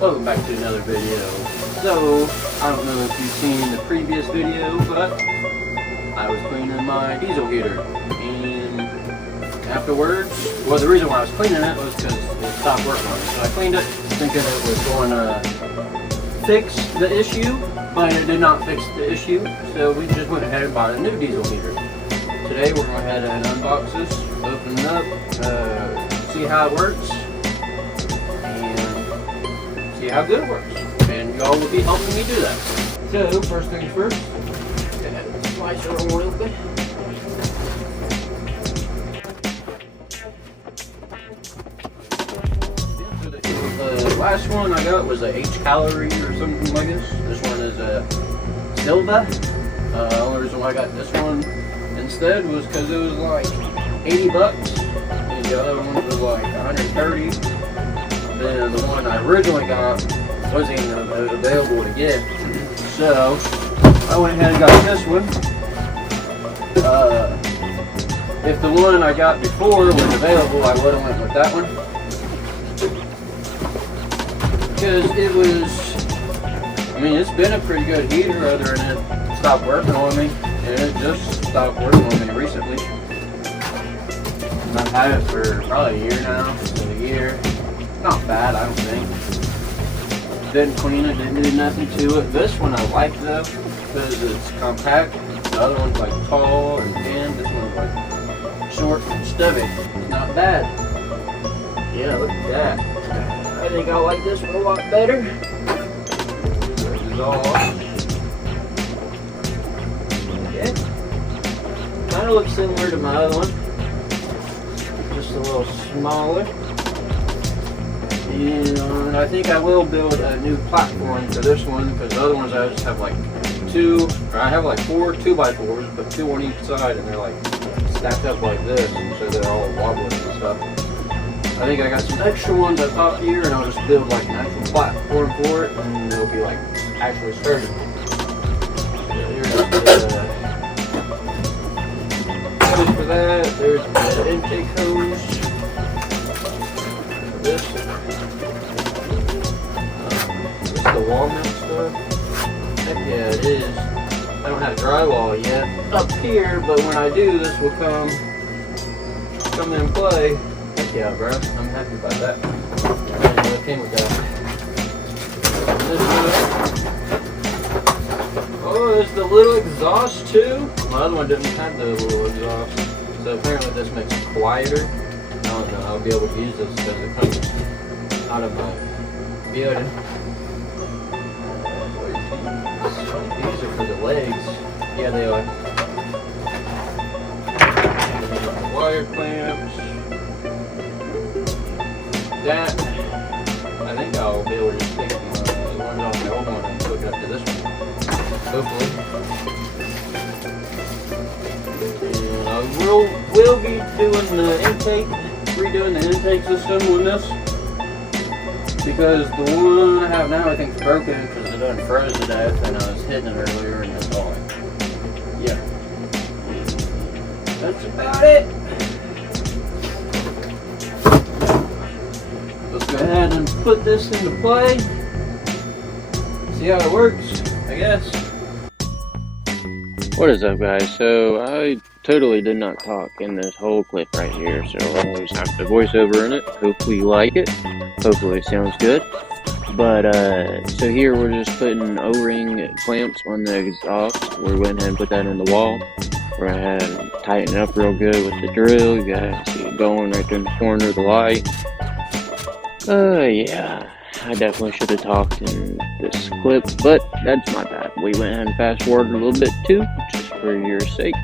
Welcome back to another video. So, I don't know if you've seen the previous video, but I was cleaning my diesel heater, and afterwards, well, the reason why I was cleaning it was because it stopped working on me. So I cleaned it thinking it was going to fix the issue, but it did not fix the issue, so we just went ahead and bought a new diesel heater. Today we're going to go ahead and unbox this, open it up, see how it works, see how good it works, and y'all will be helping me do that. So first things first, go ahead and slice it all open. The last one I got was a H-Calorie or something like this. This one is a Silva. The only reason why I got this one instead was because it was like 80 bucks, and the other one was like 130. Then the one I originally got wasn't even available to get, so I went ahead and got this one. If the one I got before was available, I would have went with that one, because it was, I mean, it's been a pretty good heater other than it stopped working on me, and it just stopped working on me recently. And I've had it for probably a year now, so a year. Not bad, I don't think. Didn't clean it, didn't do nothing to it. This one I like though, because it's compact. The other one's like tall and thin. This one's like short and stubby. It's not bad. Yeah, look at that. I think I like this one a lot better. This is all off. Okay. Kind of looks similar to my other one. Just a little smaller. And I think I will build a new platform for this one, because the other ones I just have like I have like 4 2x4s, but 2 on each side, and they're like stacked up like this, and so they're all wobbling and stuff. I think I got some extra ones up top here, and I'll just build like an actual platform for it, and it'll be like actually sturdy. Here's the hose for that. There's the intake hose. This the walnut stuff. Heck yeah, it is. I don't have drywall yet up here, but when I do, this will come in play. Heck yeah, bro. I'm happy about that. And it came with that. Oh, there's the little exhaust too. My other one didn't have the little exhaust, so apparently this makes it quieter. I don't know. I'll be able to use this because it comes out of my building. These are for the legs. Yeah, they are. Wire clamps. That, I think I'll be able to just take the ones off the old one and hook it up to this one. Hopefully. And I will be doing the intake, redoing the intake system on this, because the one I have now I think is broken because it done froze to death, and I was hitting it earlier and it's all. Yeah. That's about it. Let's go ahead and put this into play. See how it works, I guess. What is up, guys? So I totally did not talk in this whole clip right here, so I'll just have to voice over in it. Hopefully you like it. Hopefully it sounds good. But so here we're just putting O-ring clamps on the exhaust. We're going ahead and put that in the wall. We're going ahead and tighten it up real good with the drill. You guys see it going right there in the corner of the light. Yeah, I definitely should have talked in this clip, but that's my bad. We went ahead and fast forwarded a little bit too, just for your sake.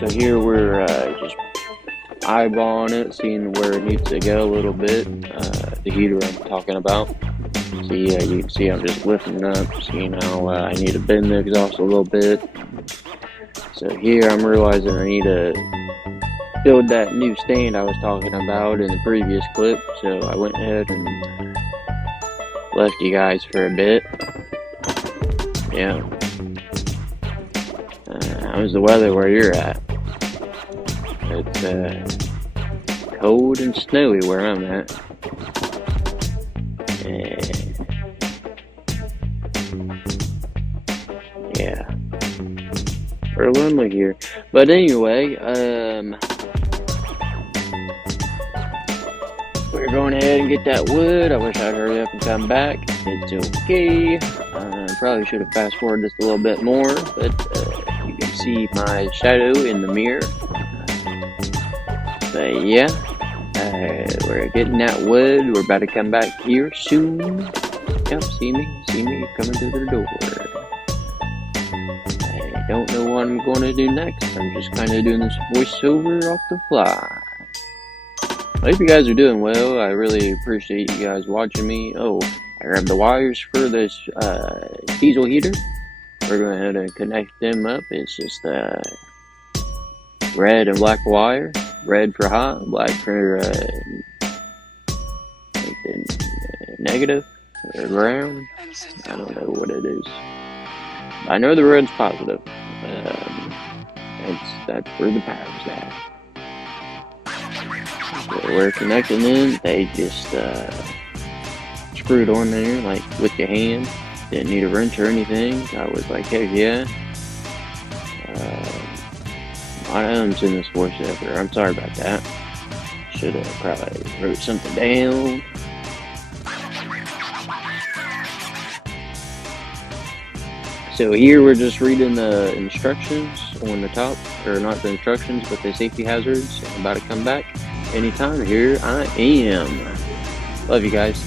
So here we're just eyeballing it, seeing where it needs to go a little bit. The heater I'm talking about. So yeah, you can see I'm just lifting up, seeing how I need to bend the exhaust a little bit. So here I'm realizing I need to build that new stand I was talking about in the previous clip. So I went ahead and left you guys for a bit. Yeah. How's the weather where you're at? It's cold and snowy where I'm at. of lonely here. But anyway, we're going ahead and get that wood. I wish I'd hurry up and come back. It's okay. Probably should have fast forwarded this a little bit more, but you can see my shadow in the mirror. But yeah, we're getting that wood. We're about to come back here soon. Yep, see me coming to the door. I don't know what I'm going to do next. I'm just kind of doing this voiceover off the fly. I hope you guys are doing well. I really appreciate you guys watching me. Oh, I grabbed the wires for this diesel heater. We're going to connect them up. It's just red and black wire. Red for hot, black for negative or ground. I don't know what it is. I know the red's positive. That's where the power's at. So we're connecting in. They just screwed on there like with your hand. Didn't need a wrench or anything. I was like, heck yeah. I am in this voiceover. I'm sorry about that. Should have probably wrote something down. So here we're just reading the instructions on the top, or not the instructions, but the safety hazards. I'm about to come back anytime. Here I am. Love you guys.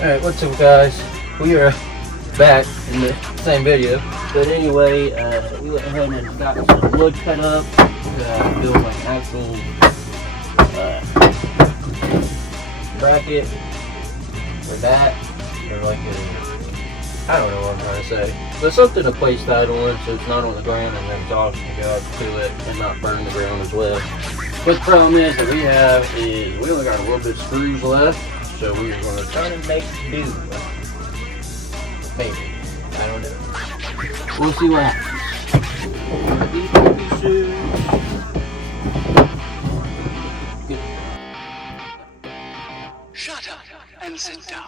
Alright, what's up guys? We are back in the same video. But anyway, we went ahead and got some wood cut up to build like an actual bracket for that, or like a, I don't know what I'm trying to say, but something to place that on so it's not on the ground and the exhaust can go up to it and not burn the ground as well. But the problem is that we have is we only got a little bit of screws left, so we are going to try to make do. Maybe. I don't know. We'll see what happens. Shut up and sit down.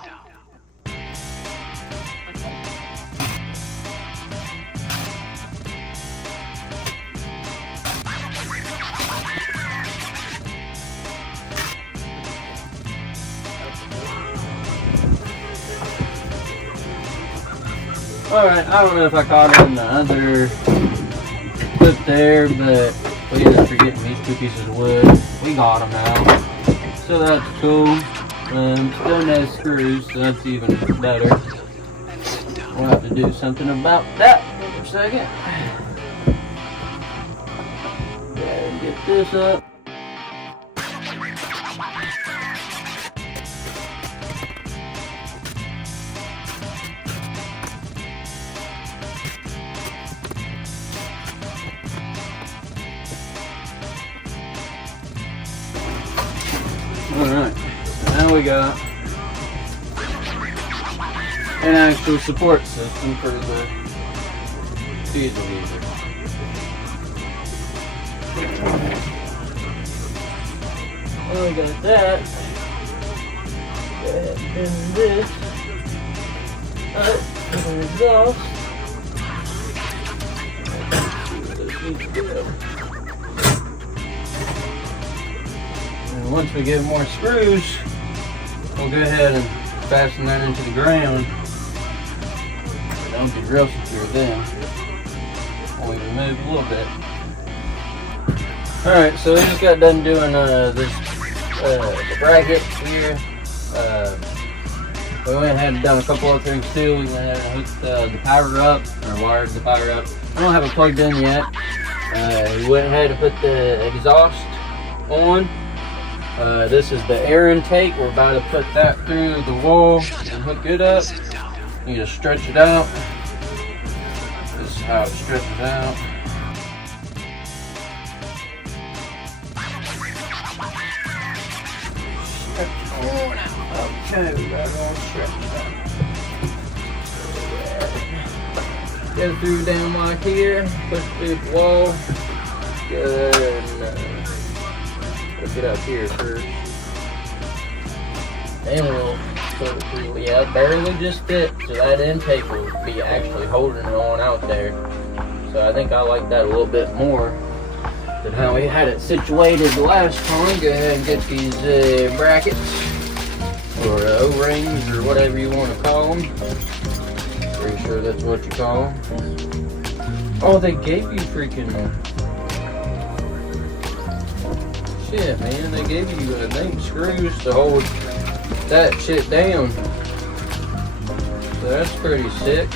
Alright, I don't know if I caught it in the other clip there, but we ended up getting these two pieces of wood. We got them now, so that's cool. Still no screws, so that's even better. We'll have to do something about that for a second. Yeah, get this up. Alright, now we got an actual support system for the diesel heater. Well, we got that. Go ahead and pin this up with an exhaust. Let's see what this needs to do. And once we get more screws, we'll go ahead and fasten that into the ground. That'll be real secure then. Only move a little bit. Alright, so we just got done doing this the bracket here. We went ahead and done a couple other things too. We went ahead and hooked the power up, or wired the power up. I don't have it plugged in yet. We went ahead and put the exhaust on. This is the air intake. We're about to put that through the wall and hook it up. You just stretch it out. This is how it stretches out. Okay, we got it all stretched out. Go through down like here, push through the wall. Good. Let's get up here first. And we'll put it through. Yeah, barely just fit, so that intake will be actually holding it on out there. So I think I like that a little bit more than how we had it situated the last time. Go ahead and get these brackets, or O-rings, or whatever you want to call them. Pretty sure that's what you call them. Oh, they gave you freaking... Shit, man. They gave you, I think, screws to hold that shit down. So that's pretty sick.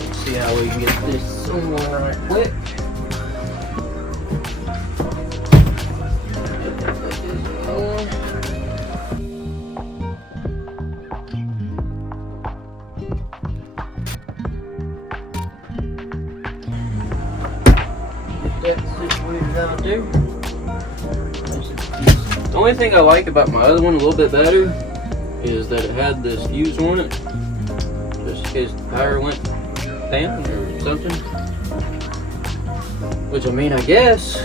Let's see how we can get this somewhere right quick. Out there. The only thing I like about my other one a little bit better is that it had this fuse on it, just in case the power went down or something. Which, I mean, I guess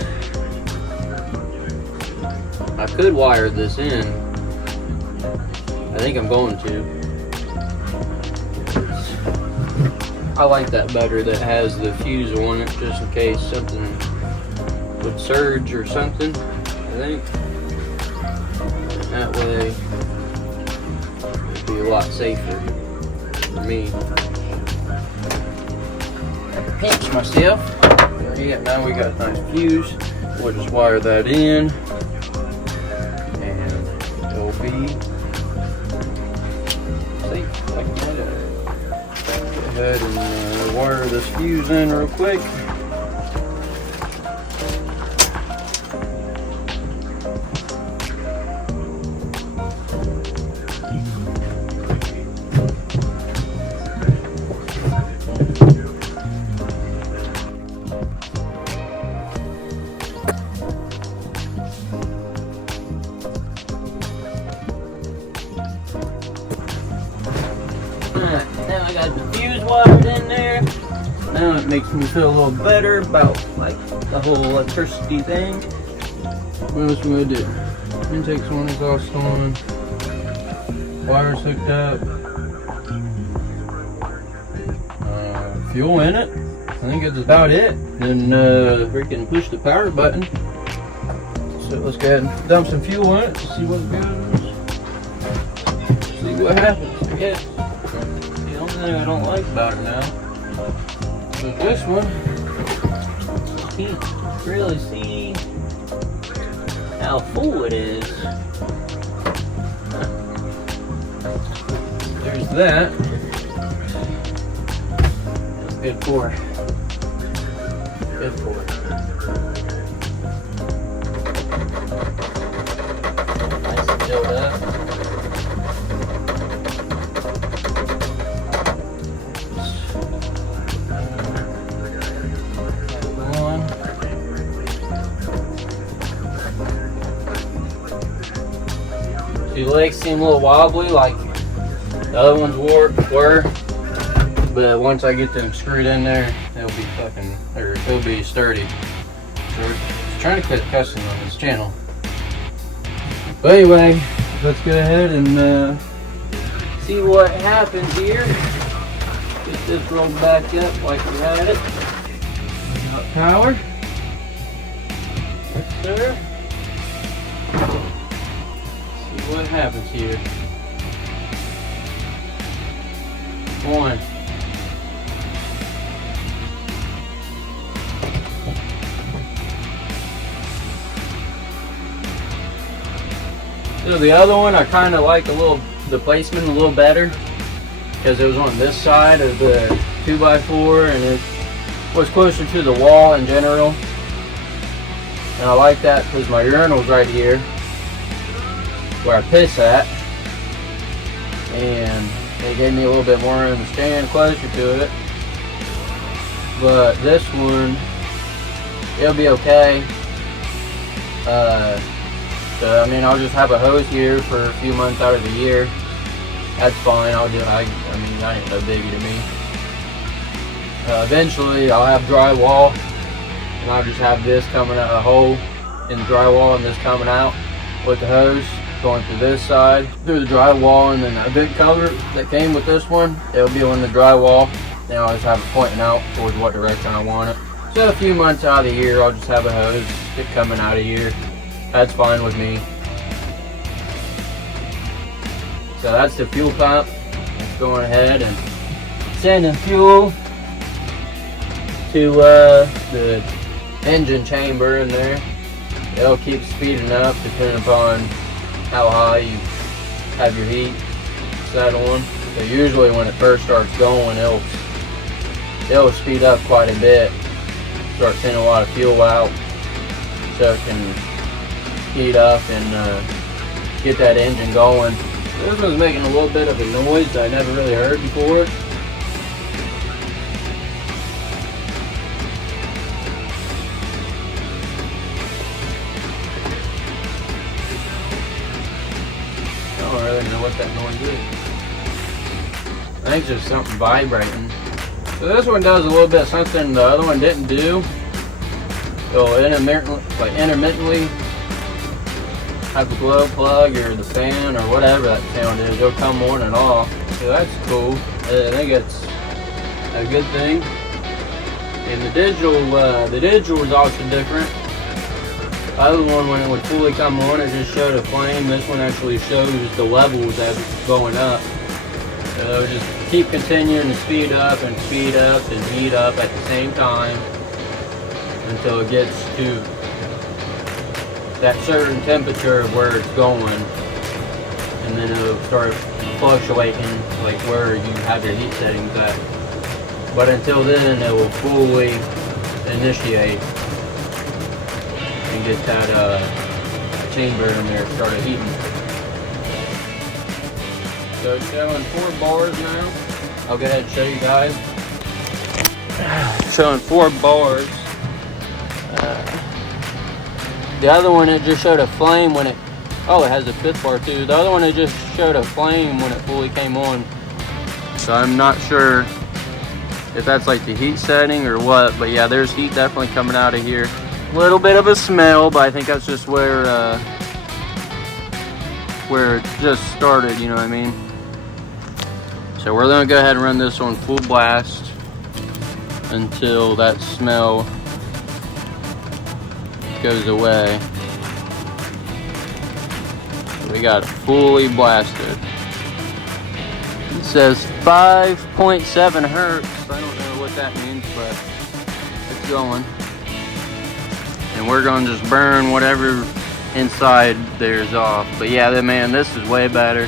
I could wire this in. I think I'm going to. I like that better, that has the fuse on it, just in case something would surge or something, I think. That way it'd be a lot safer for me. Pinch myself. There you go. Now we got a nice fuse. We'll just wire that in, and it'll be safe like that. Go ahead and wire this fuse in real quick. Now I got the fuse wired in there. Now it makes me feel a little better about like the whole electricity thing. What else we gonna do? Intake's on, exhaust on, wires hooked up, fuel in it. I think that's about it. Then we can push the power button. So let's go ahead and dump some fuel in it to see what goes. See what happens. I guess. The only thing I don't like about it now is this one. You can't really see how full it is. There's that. That's good for it. Good for it. Nice and filled up. The legs seem a little wobbly like the other ones were, but once I get them screwed in there, they'll be fucking, or they'll be sturdy. So we're trying to cut custom on this channel. But anyway, let's go ahead and see what happens here. Get this rolled back up like we had it. Got power. Yes, sir. What happens here? One. So the other one I kind of like the placement a little better because it was on this side of the 2x4 and it was closer to the wall in general. And I like that because my urinal's right here where I piss at, and they gave me a little bit more room to stand closer to it. But this one, it'll be okay. So I mean, I'll just have a hose here for a few months out of the year. That's fine. I'll do. I mean, that ain't no biggie to me. Eventually, I'll have drywall, and I'll just have this coming out, a hole in the drywall, and this coming out with the hose going through this side through the drywall, and then a big cover that came with this one, it'll be on the drywall, Then I always have it pointing out towards what direction I want it. So a few months out of the year, I'll just have a hose stick coming out of here. That's fine with me. So that's the fuel pump. It's going ahead and sending fuel to the engine chamber in there. It'll keep speeding up depending upon how high you have your heat set on. So usually when it first starts going, it'll speed up quite a bit. Start sending a lot of fuel out so it can heat up and get that engine going. This one's making a little bit of a noise that I never really heard before. I don't really know what that noise is. I think it's just something vibrating. So this one does a little bit of something the other one didn't do. It'll intermittently have the glow plug or the fan or whatever that sound is. It'll come on and off. So that's cool. I think it's a good thing. And the digital is also different. The other one, when it would fully come on, it just showed a flame. This one actually shows the levels as it's going up. So it'll just keep continuing to speed up and heat up at the same time until it gets to that certain temperature of where it's going, and then it'll start fluctuating like where you have your heat settings at. But until then, it will fully initiate and get that chamber in there started heating. So it's showing 4 bars now. I'll go ahead and show you guys. Showing 4 bars. The other one, it just showed a flame when it, oh, it has a 5th bar too. The other one, it just showed a flame when it fully came on. So I'm not sure if that's like the heat setting or what, but yeah, there's heat definitely coming out of here. A little bit of a smell, but I think that's just where it just started, you know what I mean? So we're gonna go ahead and run this on full blast until that smell goes away. We got it fully blasted. It says 5.7 hertz. I don't know what that means, but it's going. And we're gonna just burn whatever inside there's off. But yeah, man, this is way better.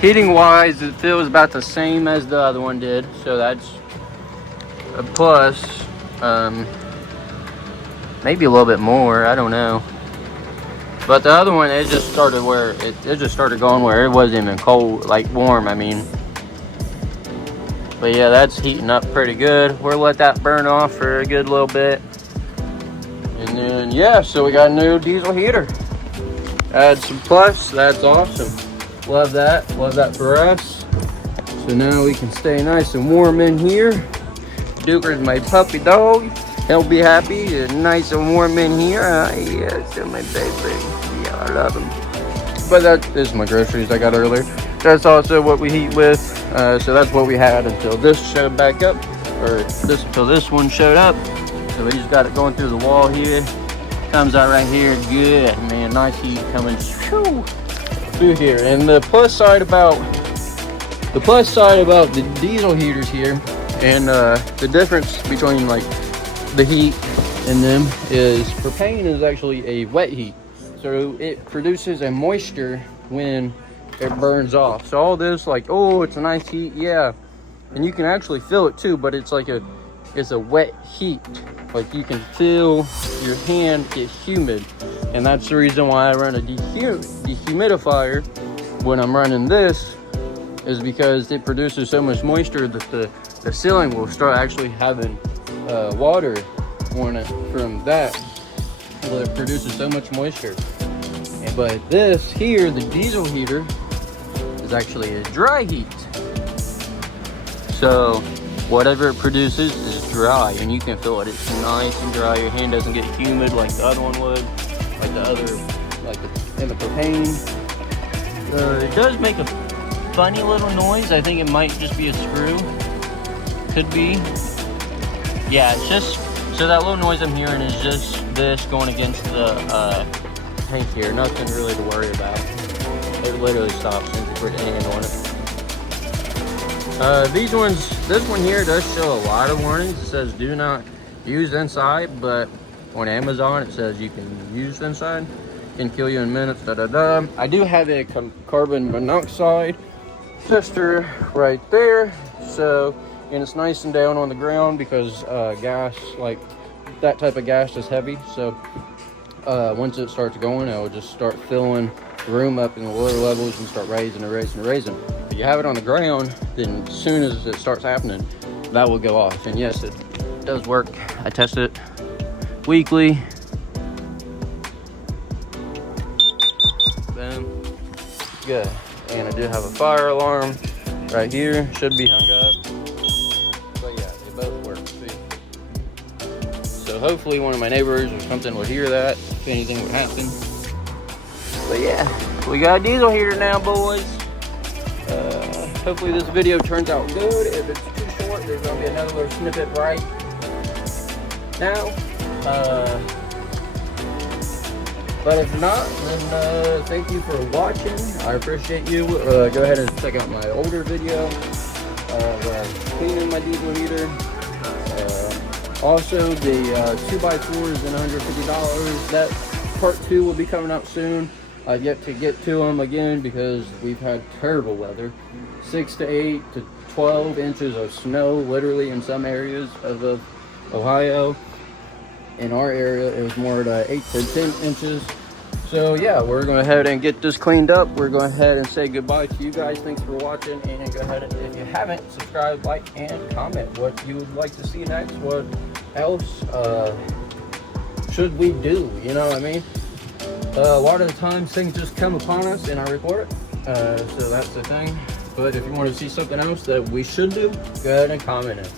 Heating wise, it feels about the same as the other one did, so that's a plus. Maybe a little bit more, I don't know. But the other one, it just started where it just started going where it wasn't even cold, like warm, I mean. But yeah, that's heating up pretty good. We'll let that burn off for a good little bit. And then yeah, so we got a new diesel heater. Add some plus, that's awesome. Love that for us. So now we can stay nice and warm in here. Duker's my puppy dog. He'll be happy and nice and warm in here. Yeah, so my baby. Yeah, I love him. But that is my groceries I got earlier. That's also what we heat with. So that's what we had until this showed back up, or until this one showed up. So we just got it going through the wall here. Comes out right here, good man. Nice heat coming through here. And the plus side about the diesel heaters here, and the difference between like the heat in them is propane is actually a wet heat, so it produces a moisture when it burns off. So all this, like, oh, it's a nice heat, yeah, and you can actually feel it too, but it's like it's a wet heat. Like you can feel your hand get humid, and that's the reason why I run a dehumidifier when I'm running this, is because it produces so much moisture that the ceiling will start actually having water on it from that. Well, it produces so much moisture. But this here, the diesel heater, is actually a dry heat. So whatever it produces is dry, and you can feel it. It's nice and dry. Your hand doesn't get humid like the other one would, in the propane. It does make a funny little noise. I think it might just be a screw. could be. Yeah, it's just, so that little noise I'm hearing is just this going against the tank here. Nothing really to worry about. It literally stops and you put your hand on it. These ones, this one here does show a lot of warnings. It says do not use inside, but on Amazon it says you can use inside. Can kill you in minutes, I do have a carbon monoxide tester right there, so, and it's nice and down on the ground because gas, like that type of gas is heavy, so once it starts going, it will just start filling the room up in the lower levels and start raising and raising and raising. If you have it on the ground, then as soon as it starts happening, that will go off. And yes, it does work. I test it weekly. Boom. Good. And I do have a fire alarm right here. Should be hung up. But yeah, they both work. See? So hopefully one of my neighbors or something would hear that if anything would happen. But yeah, we got a diesel heater now, boys. Hopefully this video turns out good. If it's too short, there's gonna be another little snippet right now. But if not, then thank you for watching. I appreciate you. Go ahead and check out my older video where I'm cleaning my diesel heater. Also, the 2x4 is $150. That part 2 will be coming out soon. I've yet to get to them again because we've had terrible weather. 6 to 8 to 12 inches of snow, literally in some areas of Ohio. In our area, it was more to 8 to 10 inches. So yeah, we're going to go ahead and get this cleaned up. We're going to go ahead and say goodbye to you guys. Thanks for watching. And go ahead and, if you haven't, subscribe, like, and comment what you would like to see next. What else should we do? You know what I mean? A lot of the times things just come upon us and I record it. So that's the thing. But if you want to see something else that we should do, go ahead and comment it.